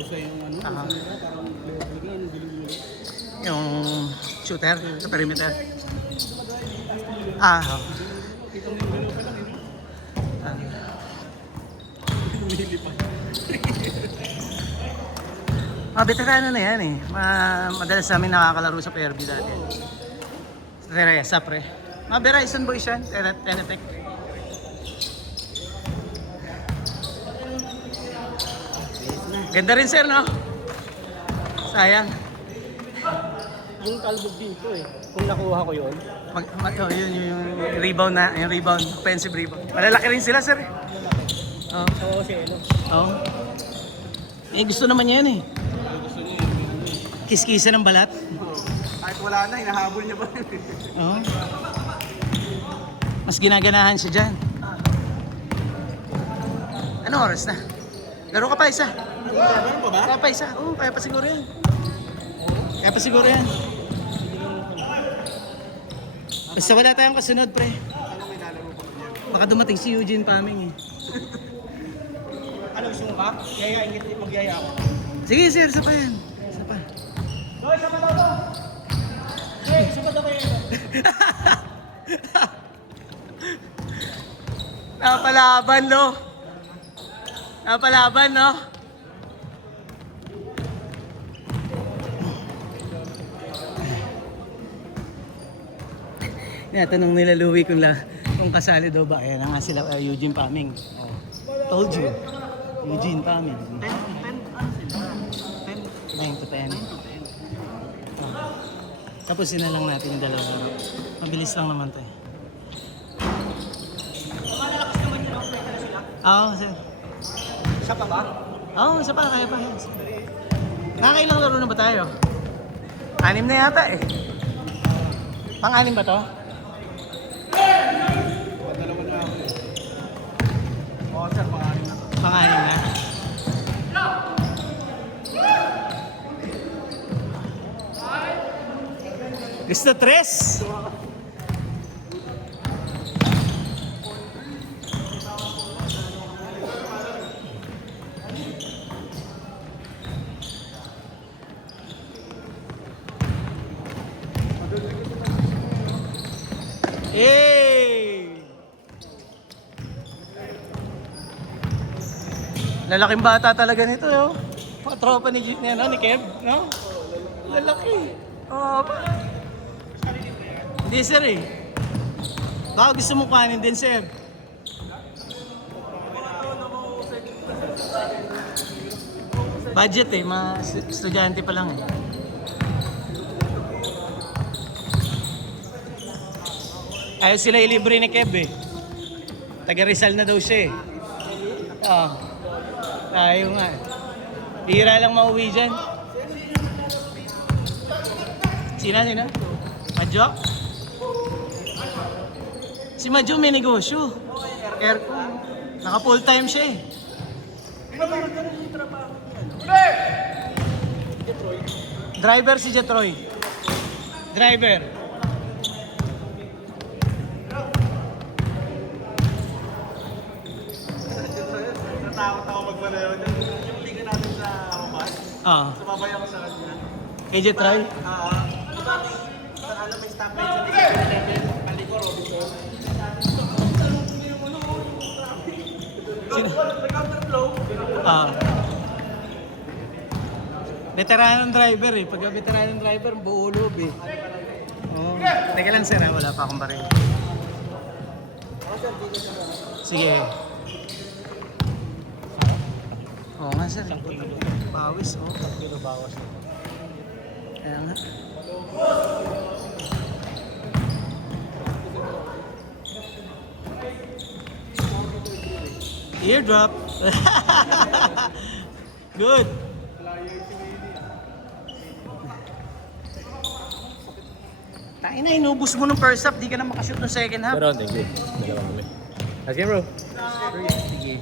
Rosa yung ano, Ah. parang biglang bilog-bilog. Yung shooter sa perimeter. Ah, oh. Kita mo yung gano'n pa lang, Ah. lumilipad. Veterano na yan eh. Madalas namin nakakalaro sa PRB dati. Sa Teresa, pre. Verizon boys yan, Tenetec. Ganda rin sir, no? Sayang. Ang talbog dito eh. Kung nakuha ko yun, Yun yung rebound na, yung rebound, offensive rebound. Malalaki rin sila sir. Oo. oo si Elo. Oo. Eh gusto naman niya yan eh. Gusto niya yun. Kiskisa ng balat. Kahit wala na, hinahabol niya ba? Oo. Mas ginaganahan siya dyan. Ano oras na? Laro ka pa isa. Meron pa ba? Kaya pa isa. Oo, kaya pa siguro yan. Kaya pa siguro yan. Basta wala tayong kasunod, pre. Ano may lalaro ko niya? Baka dumating si Eugene Paming eh. Ano gusto mo ba? Yaya, ingit magyaya ako. Sige sir, isa pa yan. Isa pa. Hoy, sama daw to! Hey, sumat na kayo! Napalaban, no? Napalaban, no? Tinatanong nila Louie kung kasali daw ba. Ayan na nga sila, Eugene Paming. Oh. Told you. Eugene Paming. 10 ano sila? 9 to 10. Tapusin na lang natin yung dalawa. Mabilis lang naman to eh. Malalakas naman yun, no? Pwede na sila. Oo, sir. Siya pa ba? Oo, isa pa, kaya pa. Nakakailang laro na ba tayo? 6 na yata eh. Pang-6 ba to? Dalawa na ako. Oo, sir, pangalan na. Pang-6 na. Gusto 3? Hey! Lalaking bata talaga nito, yo. Mga tropa ni Kev, no? Lalaki. Oh, hindi sir eh. Baka gusto mo kanin din, sir. Budget eh, mga estudyante pa lang eh. Ayaw sila ilibre ni Kev eh. Taga Rizal na daw siya eh. Ayaw nga eh. Hira lang mauwi dyan. Sina? Madjo? Si Madjo may negosyo. Aircon. Naka full time siya eh. Driver si Jetroy. Driver. Natakot ako magmalaro dyan. Yung liga natin sa Mamas, sumabay ako sa kanya. Kay Jetroy? Diba, alam may stoplight sa ticket 11, Aliko, Robinson. Sino? Nag-counterflow. Veteranong driver eh. Pagka veteranong driver, buo loob eh. Oh. Teka lang sir, wala pa akong baril. Sige. Oo nga sir. Bawis oh. Bawas. Kaya nga. Eardrop. Good. Tain na, inubos mo ng first half, di ka na makashoot ng second half. Pero, thank you. Dalawa kami. Let's game, bro. Sige.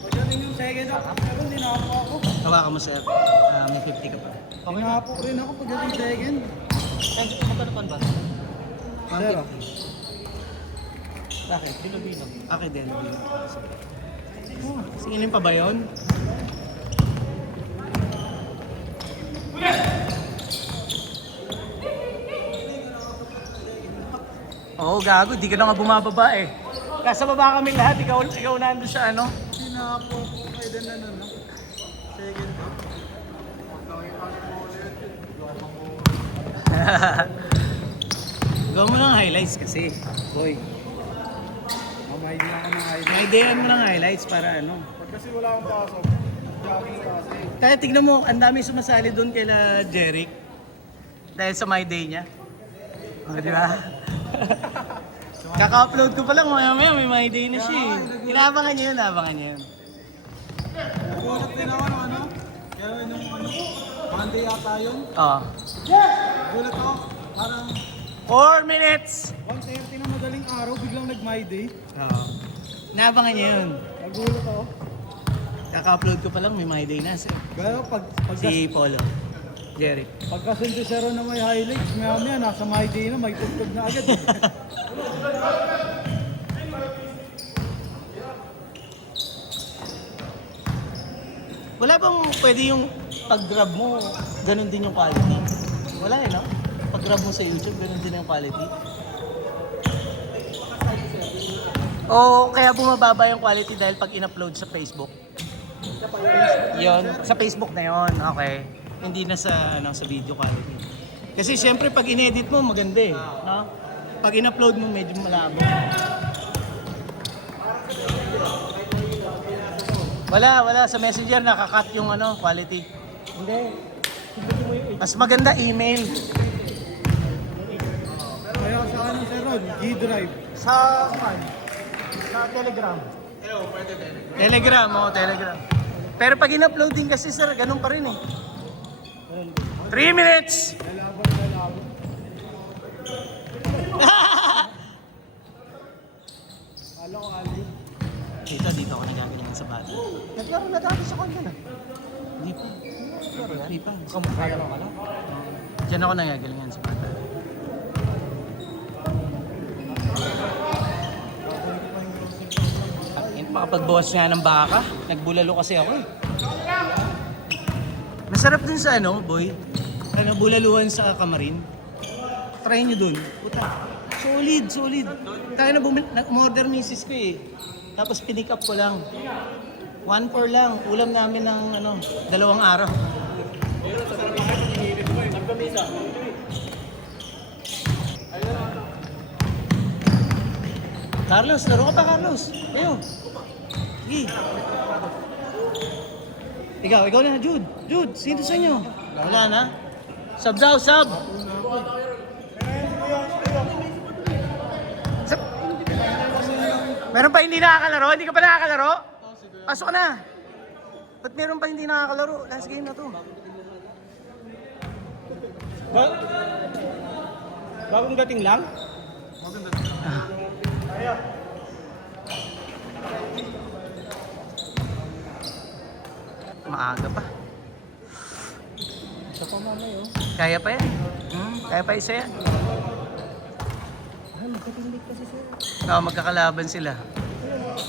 Pagdating yung second half, hindi na ako. Hawakan mo sir. May 50 ka pa. Okay na po rin ako pagdating second. Magkano ba? Sir, Bakit? Bilo-bilo. Okay din. Singilin pa ba yun? Oo, gago. Di ka na nga bumababa eh. Nasa baba kami lahat. Ikaw nandun sa ano. Sinapo ko kayo din na no? Second. Gawa mo ng highlights kasi. Boy. May idea ka ng idea. May idean mo ng highlights para ano. Pag kasi wala akong pasok, jogging kasi. Kaya tignan mo, ang dami sumasali doon kila Jeric. Dahil sa my day niya. O, di ba? Kaka-upload ko pa lang, maya-maya may my day na siya eh. Inabangan niya yun, inabangan niya yun. Nagulat din ako ng ano? Kaya nung ano, Monday yata yun. Oo. Gulat ako, parang 4 minutes! 1:30 na madaling araw, biglang nag-my day. Oo. Inabangan niya yun. Nagulat ako. Kaka-upload ko pa lang, may my day na siya. Pero Si Polo. Jeric. pagka-sentensero na may highlights, maya nasa my day na, may tugtog na agad. Wala bang pwede yung pag-grab mo, ganun din yung quality? Wala eh, no? Pag-grab mo sa YouTube, ganun din yung quality. O kaya bumababa yung quality dahil pag in-upload sa Facebook? Yon, sa Facebook na yon, okay. Hindi na sa sa video quality. Kasi siyempre pag in-edit mo maganda eh, no? Pag in-upload mo medyo malabo. Wala sa Messenger nakakat yung quality. Hindi. Mas maganda email. Kaya sa ano sir Rod, G-Drive. Sa Telegram. Telegram, Telegram. Pero pag in-upload din kasi sir, ganun pa rin eh. 3 minutes! Lalaban. Alam ko, Ali. Dito ako nagagalingan sa bata. Naglaro na dati sa kanya na. Hindi pa. Hindi pa. Kamukha mo pala. Diyan ako nagagalingan sa bata. Makapagbawas nga ng baka. Nagbulalo kasi ako eh. Masarap din sa boy. Bulaluhan sa Kamarin. Try nyo dun. Puta. Solid. Kaya na umorder misis ko eh. Tapos pinick up ko lang. 1-4 lang. Ulam namin ng 2 araw. Carlos, laro ka pa Carlos. Ayo. Sige. Ikaw na, Jude. Jude, sino sa inyo? Wala na? Sub daw, sub. Meron pa hindi nakakalaro? Hindi ka pa nakakalaro? Pasok ka na. Ba't meron pa hindi nakakalaro? Last game na to. Bagong dating lang? Maaga pa. Isa pa mamay Kaya pa yan. Kaya pa isa yan. Ay, magkatinglig kasi sir. Oo, magkakalaban sila.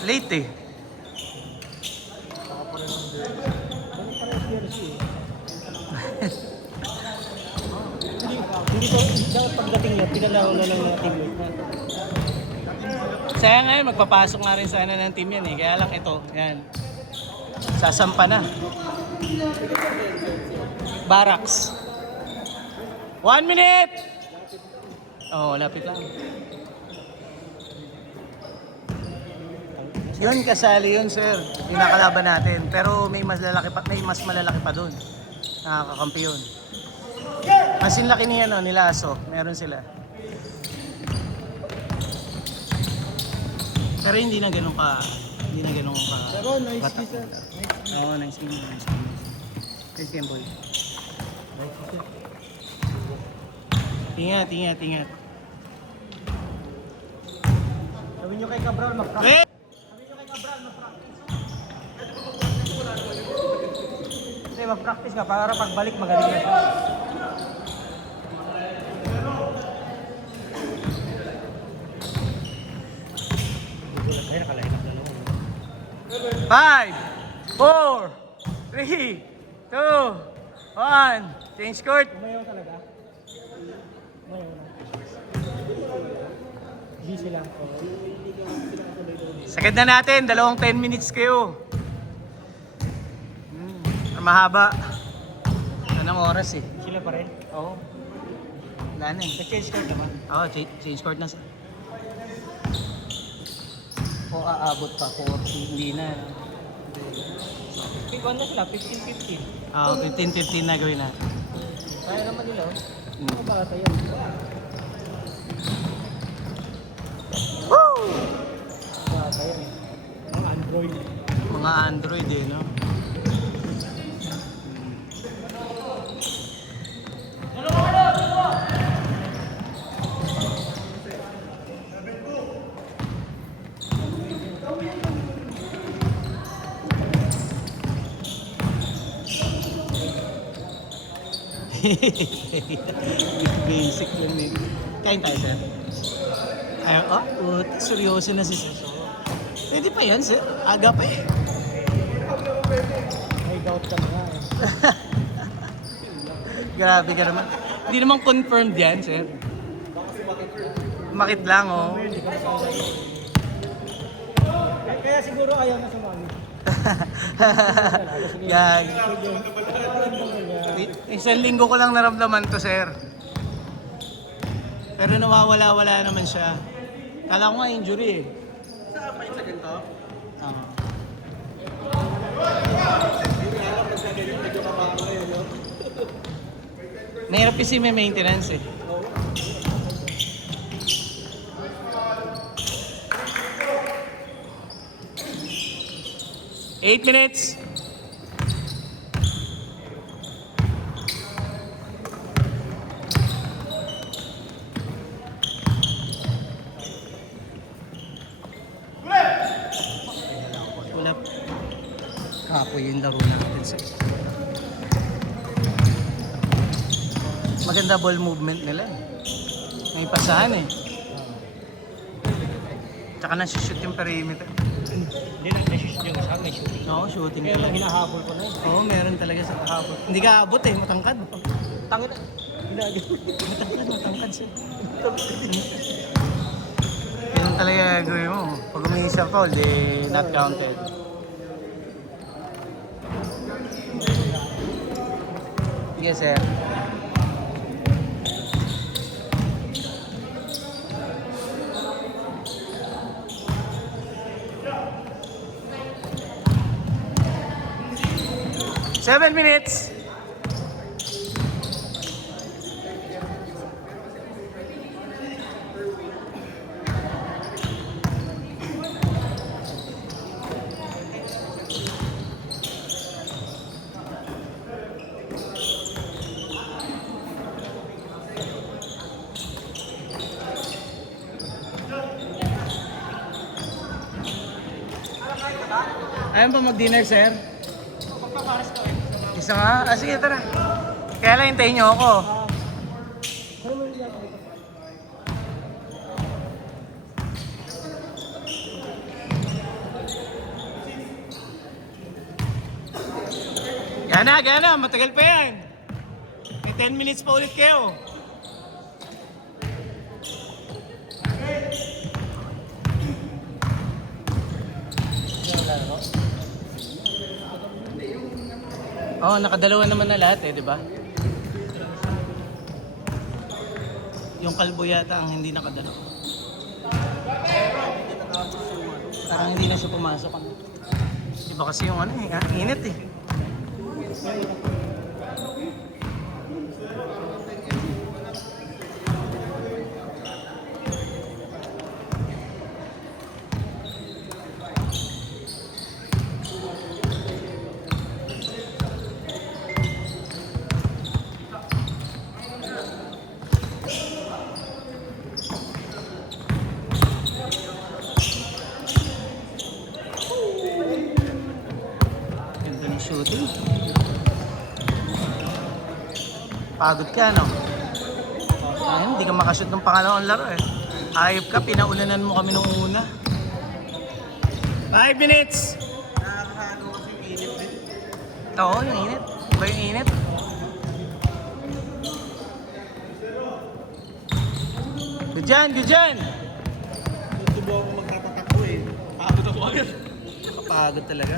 Late eh. Hindi ko, dapat pagdating niya, pinalaro na lang ng teammate na. Sayang ngayon, magpapasok nga rin sana ng team yan eh. Kaya lang ito, yan. Sasampa na. Barracks. 1 minute! Oo, lapit lang. Yun, kasali yun, sir. Yung nakalaban natin. Pero may mas malalaki pa doon. Nakakakampi yun. Mas yung laki niya, nila Aso. Meron sila. Pero hindi na ganun ka. Pero nice batak. sir. Oo, nice game. Nice game, boy. Ingat. Sabi nyo kay Cabral, mag-practice. Wait! Hindi, mag-practice ka para pagbalik magaling na siya. Ay, nakalahinak na naman. 5, 4, 3, 2, One. Change court. Umayaw talaga. Umayaw na. Busy lang. Sagad na natin. 10 minutes kayo. Mahaba. Anong oras eh? Sila pa rin. Oo. Wala na eh. Nag-change court naman. Oo, change court na. O aabot pa. 40. Hindi na. 51 na sila, 15-15. Oo, 15-15 na gawin natin. Kaya naman nila. Hmm. Ano ba tayo? Woo! Kaya tayo. Mga Android. Mga Android eh, no? Basic lang eh. Kain tayo, sir. Ay, seryoso na si sir. Pwede pa yan, sir. Aga pa eh. May doubt ka na nga eh. Grabe ka naman. Hindi naman confirmed yan, sir. Makit lang, oh. Kaya siguro ayaw na sumali. Gag. Isang linggo ko lang naramdaman to, sir. Pero nawawala-wala naman siya. Kala ko nga injury eh. Saan pa yung sa ganito? Tama. Medyo kabago yun, no? Mahirap kasi may maintenance eh. Eight minutes. Wala. Kapoy yung laro natin sa maganda ball movement nila eh. May pasahan eh. Tsaka nasi-shoot yung perimeter. Hindi na nag-shoot yung isa, may shooting. Oo, shooting Kaya lang talaga. hinahabol ko na. Oo, meron talaga sa kahapon. Hindi ka abot eh, matangkad. Tangin na. Ginagawa. Matangkad siya. Ganun talaga gawin mo. Pag umiisa foul, di not counted. Yes, sir. Seven minutes. Ayaw ba mag-dinner, sir? Isa nga? Ah, sige, tara. Kaya lang hintayin niyo ako. Gana. Matagal pa yan. May 10 minutes pa ulit kayo. Oo, nakadalawa naman na lahat eh, di ba? Yung kalbo yata ang hindi nakadalawa. Parang hindi na siya pumasok. Iba kasi yung ano eh, init eh. Ganda ng shooting. Pagod ka, no? Ayun, hindi ka makashoot ng pangalawang laro eh. Ayop ka, pinaunanan mo kami nung una. 5 minutes! Nakakano kasi yung init din. Oo, yung init. Iba yung init. Good dyan, good dyan! Tubo ako magtatakbo eh. Pagod ako agad. Kapagod talaga.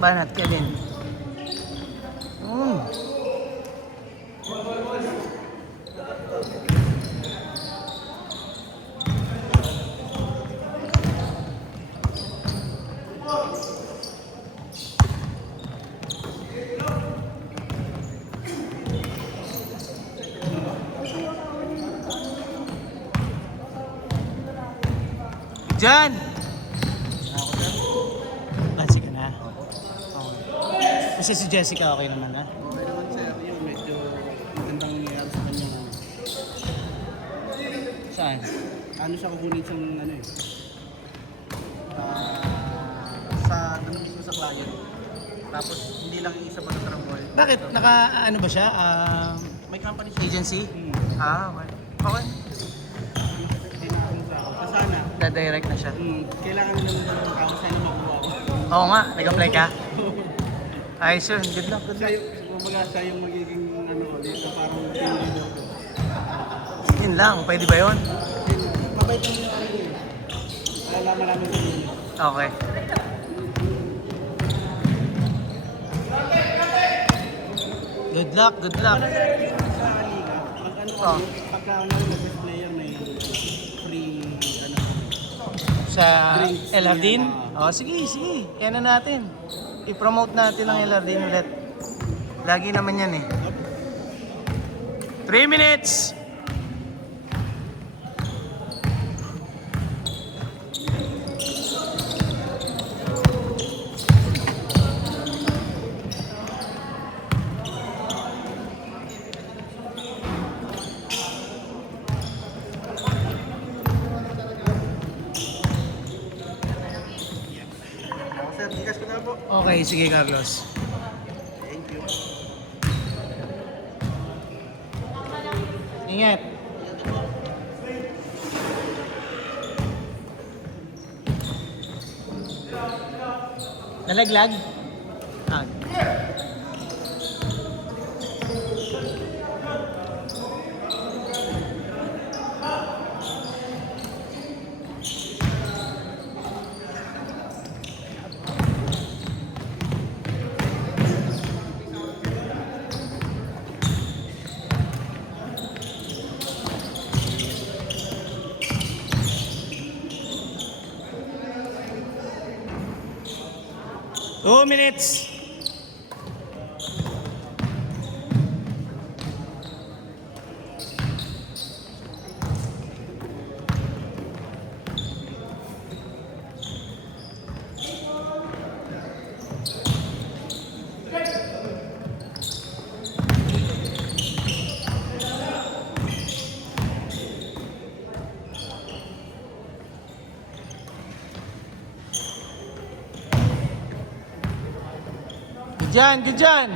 Banat ka din. Diyan! Bansi ka na? Okay. Kasi si Jessica okay naman na? Okay naman sir, yun medyo magandang nangyayari sa kanya. Saan? Ano siya kukunin siyang ano eh. Sa ano mismo sa client. Tapos hindi lang isa magtatrabaho. Bakit? Naka ano ba siya? May company siya. Agency? Ah, okay. Okay. Tinakong sa ako. Sana. Da-direct na siya. Kailangan nila ng tao sana makuha ko. Oo nga, nag-apply ka? Ayos yun, good luck, good Siya luck. yung, kumbaga siya yung magiging ano dito parang team leader ko. Yun lang, pwede ba yun? Mabait lang yung ano eh. Malaman ko yun. Okay. Good luck, good luck. Sa liga, pag ano Oh. pagka mag-best player may free ano. Sa Drinks, El Jardin? yan, Oh, sige, sige. Yan na natin. I-promote natin ang El Jardin ulit. Lagi naman yan eh. 3 minutes! Sir, tigas ko na po. Okay, sige Carlos. Thank you. Ingat. Nalaglag? Ah. Two minutes. Good dyan, good dyan.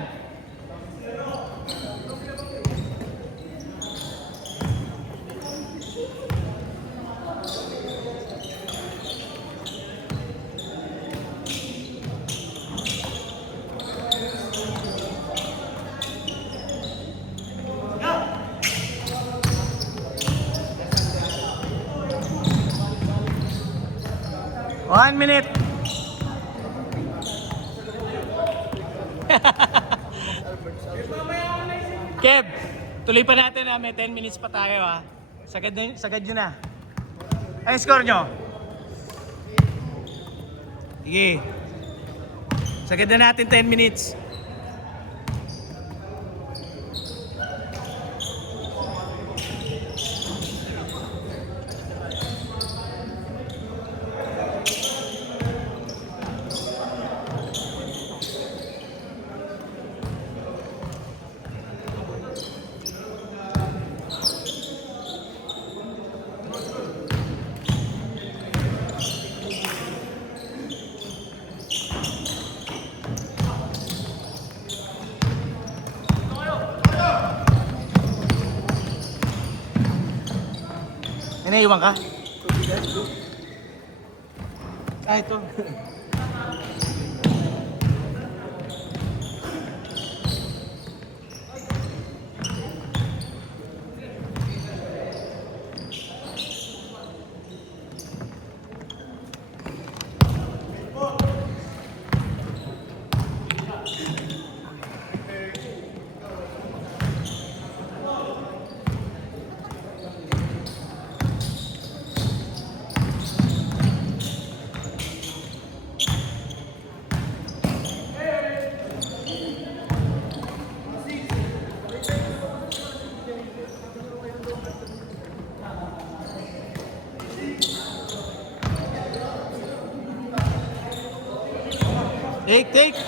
One minute. Kev, tuloy pa natin ha. May 10 minutes pa tayo ha. Sagad nyo na. Ang score nyo? Sige. Sagad na natin 10 minutes. Inaiwan ka? Ah, ito. Take.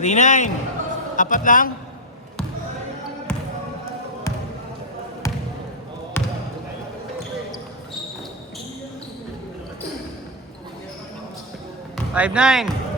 Three nine. Apat lang. Five nine.